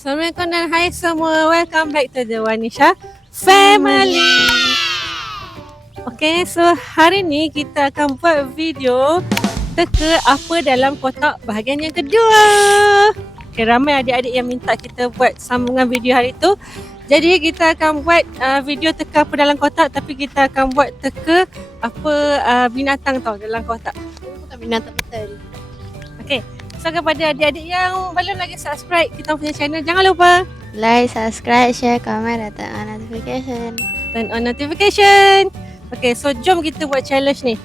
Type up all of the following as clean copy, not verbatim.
Assalamualaikum dan hai semua. Welcome back to the Wanisha Family. Okay, so hari ni kita akan buat video teka apa dalam kotak bahagian yang kedua. Okay, ramai adik-adik yang minta kita buat sambungan video hari tu. Jadi kita akan buat video teka apa dalam kotak, tapi kita akan buat teka apa binatang tau dalam kotak. Bukan binatang betul. Okay, so kepada adik-adik yang belum lagi subscribe kita punya channel, jangan lupa Like, subscribe, share, komen, dan turn on notification. turn on notification. Okay, so jom kita buat challenge ni.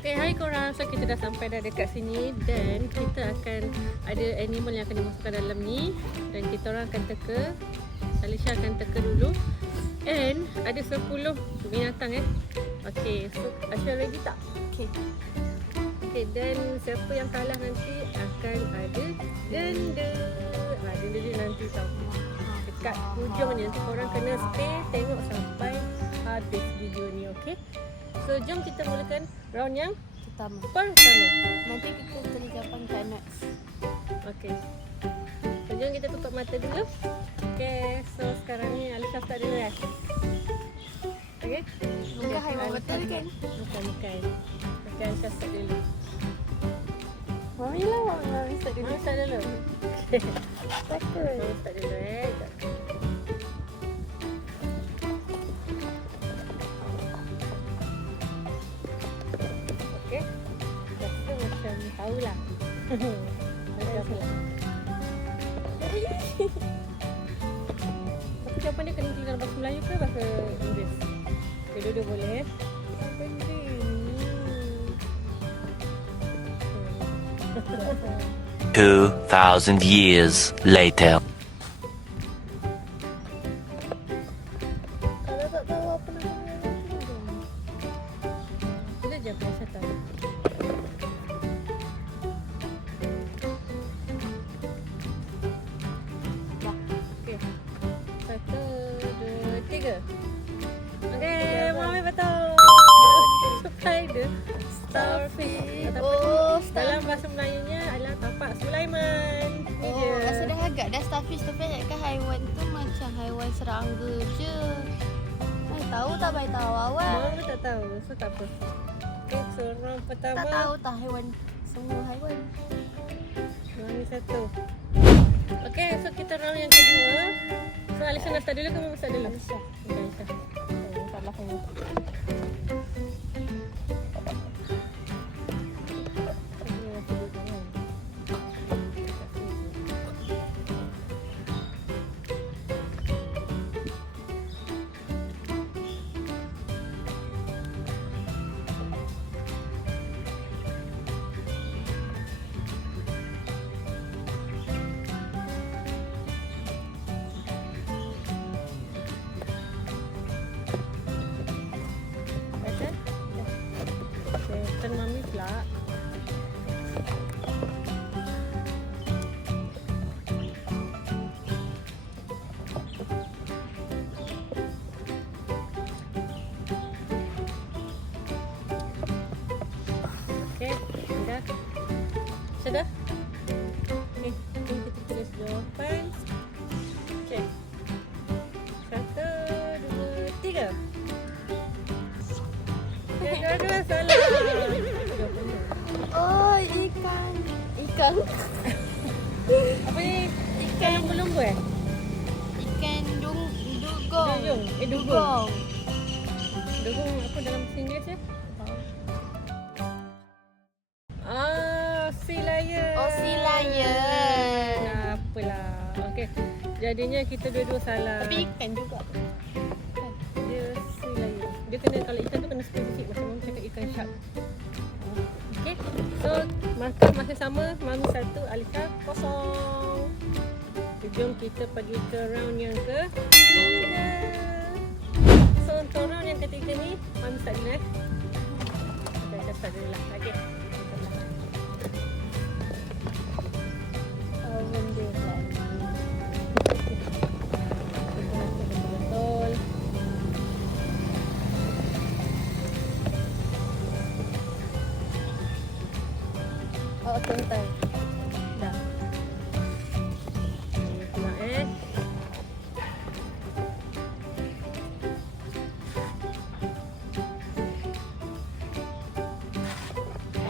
Okay, hai korang. So kita dah sampai dah dekat sini dan kita akan ada animal yang akan dimasukkan dalam ni dan kita orang akan teka. Alisha akan teka dulu. And ada 10 binatang Okay, so Asha ready tak? Okay. Okay, dan siapa yang kalah nanti akan ada denda. Denda dia nanti tau. Dekat hujung ni nanti korang kena stay tengok sampai habis video ni, okay? So jom kita mulakan round yang pertama. Nanti kita terligapan kat nuts. Okay. So jom kita tutup mata dulu. Okay, so sekarang ni Alisha start dulu Okay? Bukan haiwan betul kan? Bukan. Okay, Alisha start dulu. Mami lah, Mami start dulu. Mami start dulu. Okay. Takut. Mami start dulu Okay. Rasa macam tahulah. Macam lah. Tapi jawapan dia kena tulis dalam bahasa Melayu ke bahasa Inggeris? Okay, dua-dua boleh Apa benda ni? 2,000 years later. Kalau tak tahu apa namanya sudah je biasa tahu. Okey. 1, 2, 3. Okey, Mami betul. Spider. Starfish. Dalam bahasa Melayunya adalah tapak Sulaiman. Ni dia. Rasa dah agak dah starfish tu kan haiwan tu macam haiwan serangga je. Tahu tak baik tahu awal. Mami tak tahu, so tak apa. Okey, so round pertama. Tak tahu tak haiwan. Semua haiwan. Mami satu. Okey, so kita round yang kedua. So Alisha nak start dulu ke Mami start dulu? Alisha. Okey, Alisha. Tak belakang ni. Turn Mami pula. Okey, dah. Sudah? Okey, kita tulis jawapan. Okey. 1, 2, 3. Dua-dua salah. Oh, ikan. Ikan. Apa ni? Ikan lumbu-lumbu Ikan dugong. Dugong. Dugong. Dugong apa dalam bahasa Inggeris Sea lion. Oh, sea lion. Apalah. Okey. Jadinya kita dua-dua salah. Tapi ikan juga. Dia sea lion. Dia kena, kalau ikan tu kena spesifik. Macam Mami cakap ikan shark. Okay, so markah masih sama. Mami 1, Alisha 0. Jom kita pergi ke round yang ketiga. So untuk round yang ketiga ni Mami start dulu start dulu lah. Okay. Oven dia pula. Betul. Oh, betul. Dah. Ini pula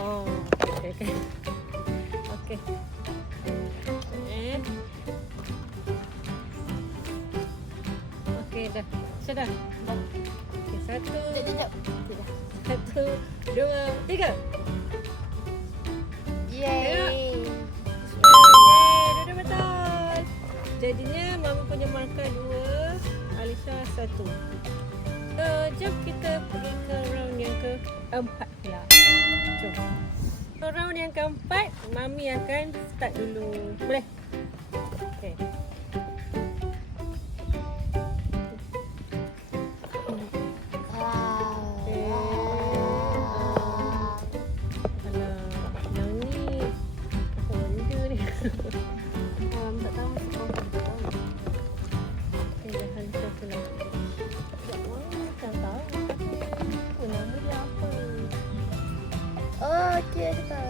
Oh, okay. Okay. Okay, dah. Sudah. Okay, satu. Sekejap. Satu, dua, tiga. Yeay. Dah betul. Jadinya Mama punya markah 2, Alisha 1. So, jom kita pergi ke round yang keempat pula. Jom. So, round yang keempat, Mami akan start dulu. Boleh? Okay. Tak tahu masih confirm. Okay, dah Alisha pula. Macam tahu. Nama dia apa? Oh, okey. Aku tahu.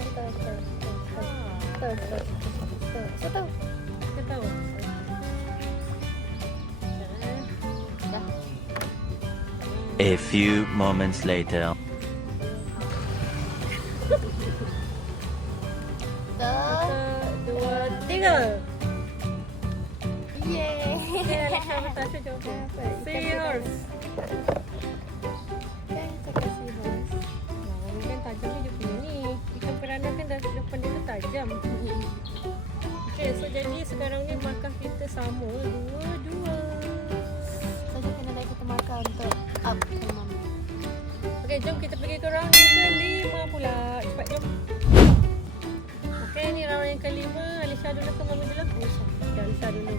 Tahu. Saya tahu. Kita tahu. Dah. A few moments later. Dah. 1, 2, 3. Yeay. Alisha betul. Jom. Seahorse. Kan saya kasi horse. Ini kan tajam dia punya ni. Ikan piranha kan depan dia tu tajam. Okay, so jadi sekarang ni markah kita sama. 2-2. Saya kena naik kita makan untuk up sama mama. Okay, jom kita pergi ke round yang ke-5 pula. Cepat jom. Okay, ni round yang ke-5. Alisha dulu ke Mami dulu? Alisha. Okay, Alisha dulu.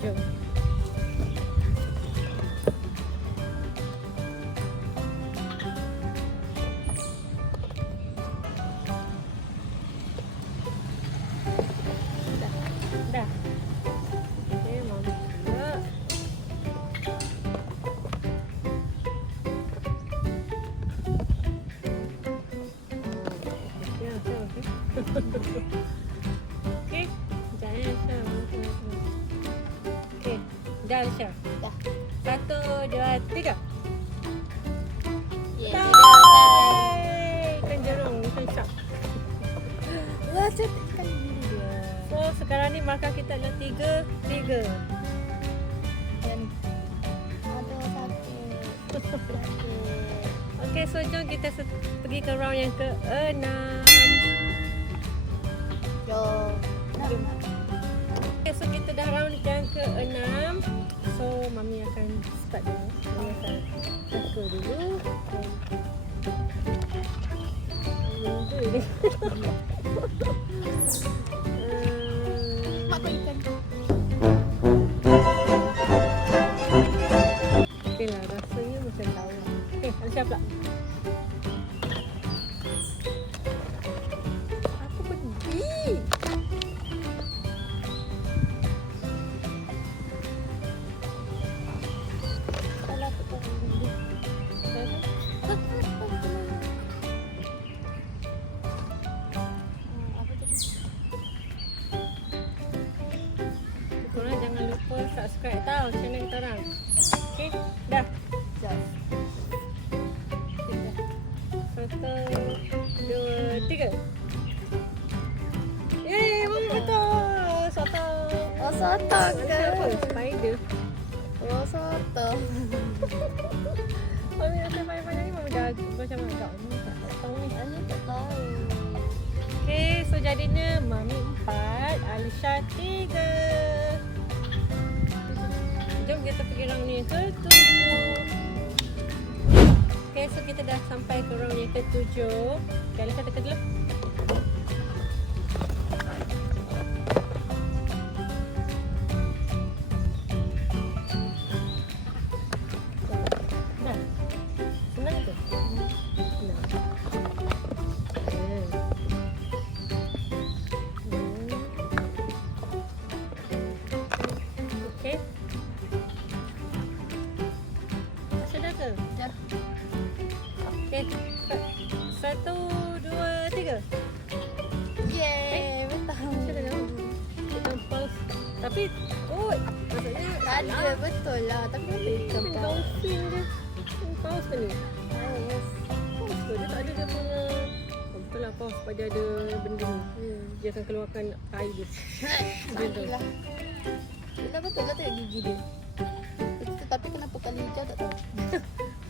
Jom. Dah. Okay, Mami pula. Okay, jangan Alisha. Okay, dah Alisha. Dah. 1, 2, 3. Yeay. Ikan jerung, ikan shark. Wah, saya tekan diri dia. So, sekarang ni markah kita adalah 3-3. Dan aduh sakit. Okay, so jom kita pergi ke round yang ke-6. Jom. Okay, so kita dah round yang ke-6. So, Mami akan start dulu. Mami akan circle dulu. Tunggu ni. Mak kau ikan. Okay lah, rasanya macam tahu. Okay, Alisha pula. Aku pedih. Salah aku tahu. Apa tadi? Korang jangan lupa subscribe tau channel kita orang. Okay, dah. Jom. 1, 2, 3. Yeay, Mami betul. Sotong. Oh, sotong ke? Apa? Spider. Oh, sotong. Mami rasa panjang-panjang ni Mami dah macam agak ni tak tahu ni. Ani tak tahu. Okay, so jadinya Mami 4, Alisha 3. Jom kita pergi round ni yang ke-7. Okay, so kita dah sampai ke round yang ke-7. Okay, Alisha tekan dulu. Dah. Senang ke? Senang. Tapi kot. Maksudnya Ada betul lah. Tapi kenapa ikan Kan paus? dolphin je. Paus ke ni? Paus. Paus ke? Dia tak ada dia punya. Oh, betul lah paus sebab dia ada benda ni. Dia akan keluarkan air dia. Sakilah. Kita betul lah tak gigi dia. Tapi kenapa kali hijau tak tahu.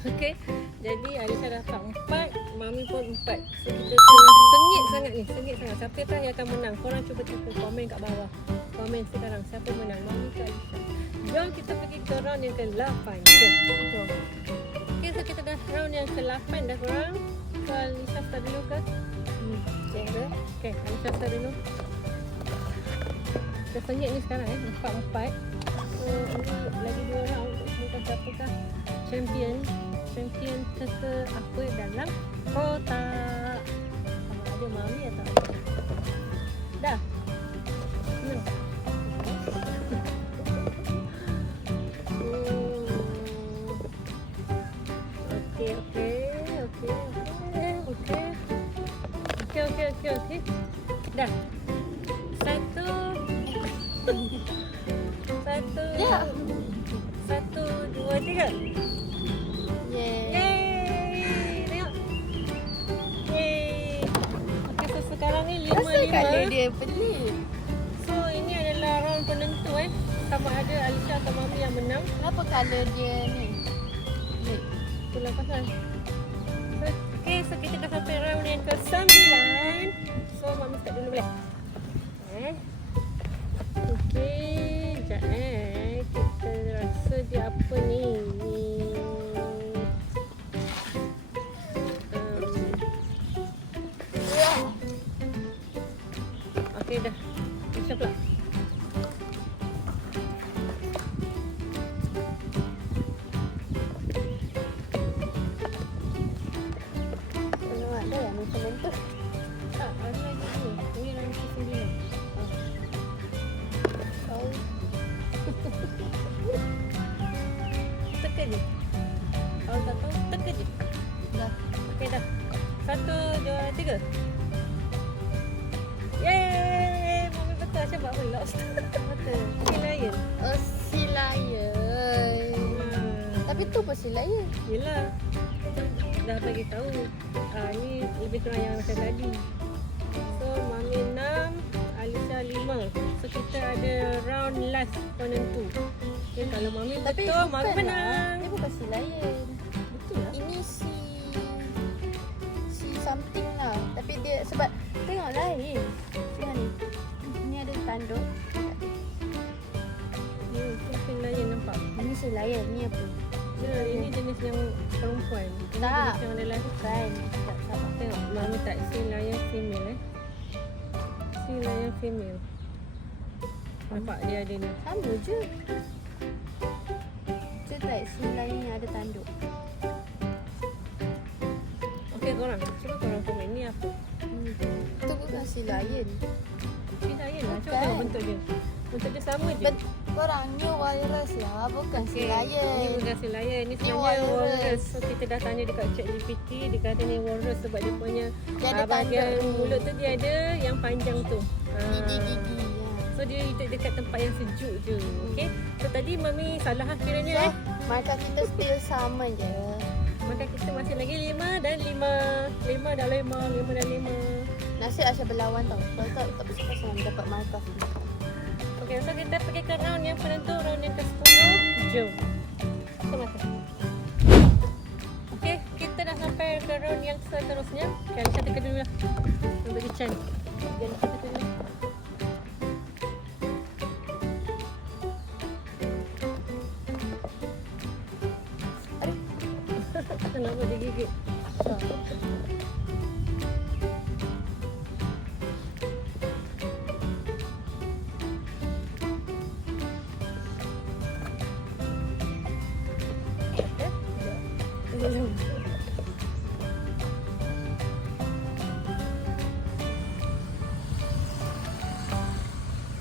Okey. Jadi Alisha dapat 4, Mami pun 4. So kita tengah sengit sangat ni. Sengit sangat. Siapa tahu yang akan menang? Korang cuba tipu komen kat bawah. Komen sekarang siapa menang, Mami ke Alisha. Jom kita pergi ke round yang ke-8. Jom. Okey, so kita dah round yang ke-8 dah korang. So Alisha start dulu ke? Okey, Alisha start dulu. Kita sengit ni sekarang 4-4. So ini lagi 2 round untuk semukan siapakah champion ke apa dalam kotak. Sama ada Mami atau Alisha. Dah. Senang. Okey. Dah. Satu. Ya. 1, 2, 3. Yeay. Yeay. Tengok. Yeay. Okey, so sekarang ni 5-5. Asal colour dia pelik? So ini adalah round penentu sama ada Alisha atau Mami yang menang. Kenapa colour dia ni? Itulah pasal. So, okay, so kita dah sampai round yang ke-9. So Mami start dulu boleh? Okay, sekejap kita rasa dia apa ni? Okay dah. Alisha pula. Ada yang macam tu. Tak, ada lagi ni. Ini round ke-9. Oh. Teka je. Kalau tak tahu, teka je. Dah. Okey dah. 1, 2, 3. Yeay! Mami betul Aisyah buat apa? Lobster. Betul. Sea lion. Oh, sea lion. Tapi tu pun sea lion. Yelah. Dah bagi tahu. Ni lebih kurang yang macam tadi. So Mami 6, Alisha 5. So kita ada round last penentu. Okay, kalau Mami Tapi betul, Mami bukan menang. lah. Dia bukan sea lion. Betul lah. Ini sea something lah. Tapi dia sebab tengok lain. Tengok ni. Ni ada tanduk. Ni sea lion nampak. Ini sea lion. Ni apa? Ini jenis yang perempuan. Ini Tak. jenis yang ada lelaki. Bukan. Tak sabar. Tengok, Mami tak sea lion female Sea lion female. Nampak dia ada ni. Sama je. Dia tak sea lion yang ada tanduk. Okey korang, cuba korang komen ni apa? Tu bukan sea lion. Sea lion lah, cuba Bukan. tengok bentuk dia. Bentuk dia sama je. Korang new walrus lah. Bukan Okey, sea lion. Ni bukan sea lion, ni Ni sebenarnya walrus. walrus. So kita dah tanya dekat ChatGPT, dia kata ni walrus sebab dia punya Dia ada bahagian tanduk ni. mulut tu dia ada yang panjang tu. Gigi-gigi. So dia hidup dekat tempat yang sejuk je. Okey. So tadi Mami salah kiranya Maka kita still sama je. Maka kita masih lagi 5 dan 5. 5 dan 5, 5 dan 5. Nasib Aisyah berlawan tau. Kalau tak pasal Mami dapat markah. Okey, so kita pergi ke round yang penentu, round yang ke-10. Jom. Sama-sama. Okey, kita dah sampai ke round yang seterusnya. Okay, Alisha teka dulu lah. Nak bagi Chan. Jadi kita teka dulu. Kenapa dia gigit?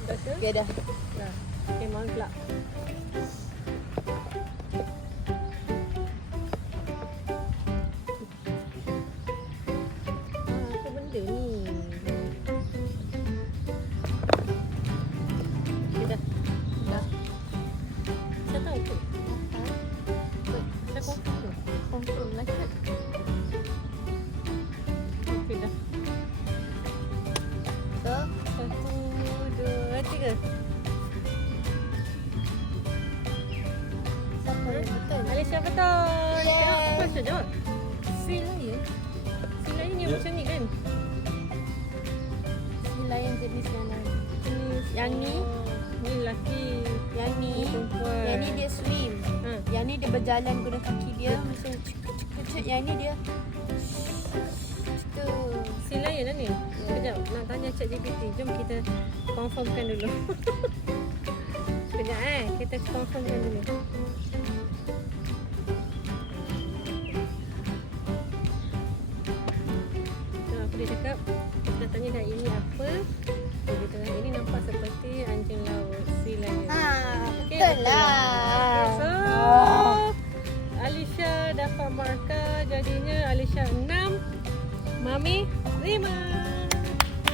Dah ke? Okay dah. Dah. Okay, Mami pula. Apa benda ni? Okay, dah. betul. Yay. Tengok, flash jawab. Sea lion. Sea lion yang macam ni kan? Lain jenis yang lain. Jenis Yang ni? Ni lelaki. Yang ni, Ni perempuan. yang ni dia swim. Ha. Yang ni dia berjalan guna kaki dia macam cek. Yang ni dia Sea lion lah ni. Sekejap, nak tanya ChatGPT. Jom kita confirmkan dulu. Sekejap kita confirmkan dulu. So, aku dia cakap, kita tanya dah ini apa. Dia kata ini nampak seperti anjing laut, sea lion. betul betul lah. So, Alisha dapat markah, jadinya Alisha 6, Mami 5.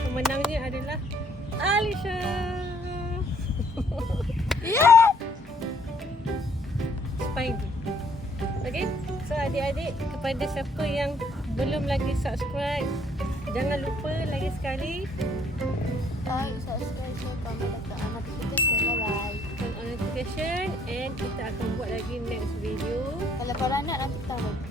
Pemenangnya adalah Alisha. Spidey. Okay, so adik-adik, kepada siapa yang belum lagi subscribe, jangan lupa lagi sekali Like, subscribe, share, comment, dan notification. Bye-bye. turn on notification, and kita akan buat lagi next video. Kalau korang nak, nanti tahu.